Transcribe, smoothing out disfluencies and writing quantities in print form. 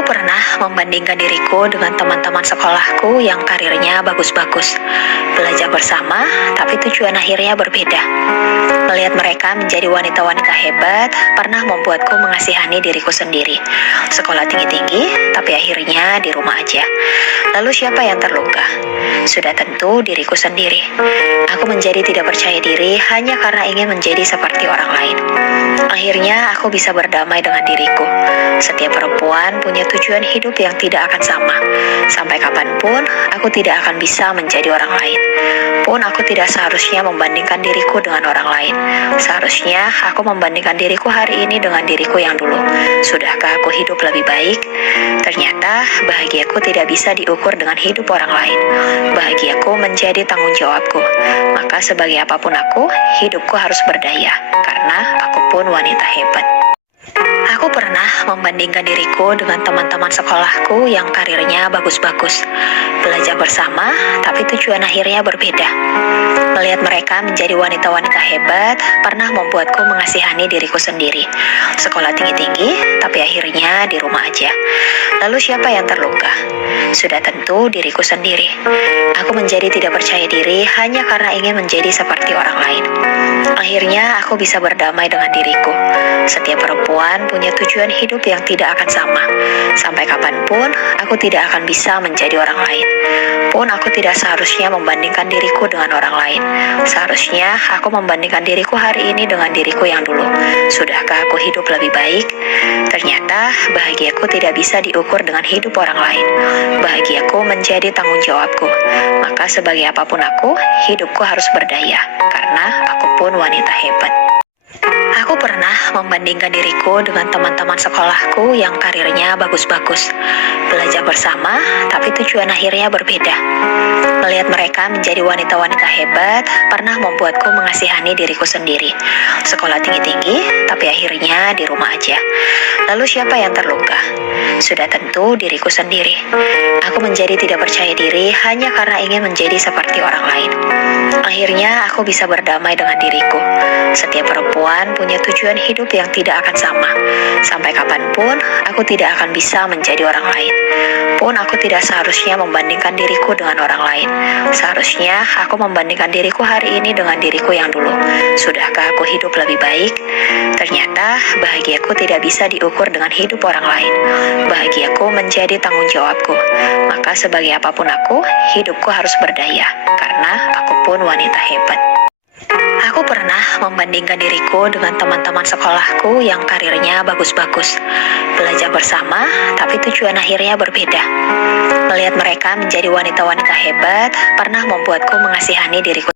Aku pernah membandingkan diriku dengan teman-teman sekolahku yang karirnya bagus-bagus. Belajar bersama, tapi tujuan akhirnya berbeda. Melihat mereka menjadi wanita-wanita hebat, pernah membuatku mengasihani diriku sendiri. Sekolah tinggi-tinggi, tapi akhirnya di rumah aja. Lalu siapa yang terluka? Sudah tentu diriku sendiri. Aku menjadi tidak percaya diri hanya karena ingin menjadi seperti orang lain. Akhirnya aku bisa berdamai dengan diriku. Setiap perempuan punya tujuan hidup yang tidak akan sama. Sampai kapanpun, aku tidak akan bisa menjadi orang lain. Pun aku tidak seharusnya membandingkan diriku dengan orang lain. Seharusnya aku membandingkan diriku hari ini dengan diriku yang dulu. Sudahkah aku hidup lebih baik? Ternyata bahagiaku tidak bisa diukur dengan hidup orang lain. Bahagiaku menjadi tanggung jawabku. Maka sebagai apapun aku, hidupku harus berdaya. Karena aku pun wanita hebat. Aku pernah membandingkan diriku dengan teman-teman sekolahku yang karirnya bagus-bagus. Belajar bersama, tapi tujuan akhirnya berbeda. Melihat mereka menjadi wanita-wanita hebat, pernah membuatku mengasihani diriku sendiri. Sekolah tinggi-tinggi, tapi akhirnya di rumah aja. Lalu siapa yang terluka? Sudah tentu diriku sendiri. Aku menjadi tidak percaya diri hanya karena ingin menjadi seperti orang lain. Akhirnya aku bisa berdamai dengan diriku. Setiap perempuan punya tujuan hidup yang tidak akan sama. Sampai kapanpun, aku tidak akan bisa menjadi orang lain. Pun aku tidak seharusnya membandingkan diriku dengan orang lain. Seharusnya aku membandingkan diriku hari ini dengan diriku yang dulu. Sudahkah aku hidup lebih baik? Ternyata bahagiaku tidak bisa diukur dengan hidup orang lain. Bahagiaku menjadi tanggung jawabku. Maka sebagai apapun aku, hidupku harus berdaya. Karena aku pun wanita hebat. Aku pernah membandingkan diriku dengan teman-teman sekolahku yang karirnya bagus-bagus. Belajar bersama, tapi tujuan akhirnya berbeda. Melihat mereka menjadi wanita-wanita hebat, pernah membuatku mengasihani diriku sendiri. Sekolah tinggi-tinggi, tapi akhirnya di rumah aja. Lalu siapa yang terluka? Sudah tentu diriku sendiri. Aku menjadi tidak percaya diri hanya karena ingin menjadi seperti orang lain. Akhirnya aku bisa berdamai dengan diriku. Setiap perempuan punya tujuan hidup yang tidak akan sama. Sampai kapanpun, aku tidak akan bisa menjadi orang lain. Pun aku tidak seharusnya membandingkan diriku dengan orang lain. Seharusnya aku membandingkan diriku hari ini dengan diriku yang dulu. Sudahkah aku hidup lebih baik? Ternyata bahagiaku tidak bisa diukur dengan hidup orang lain. Bahagiaku menjadi tanggung jawabku. Maka sebagai apapun aku, hidupku harus berdaya. Karena aku pun wanita hebat. Aku pernah membandingkan diriku dengan teman-teman sekolahku yang karirnya bagus-bagus. Belajar bersama, tapi tujuan akhirnya berbeda. Melihat mereka menjadi wanita-wanita hebat, pernah membuatku mengasihani diriku.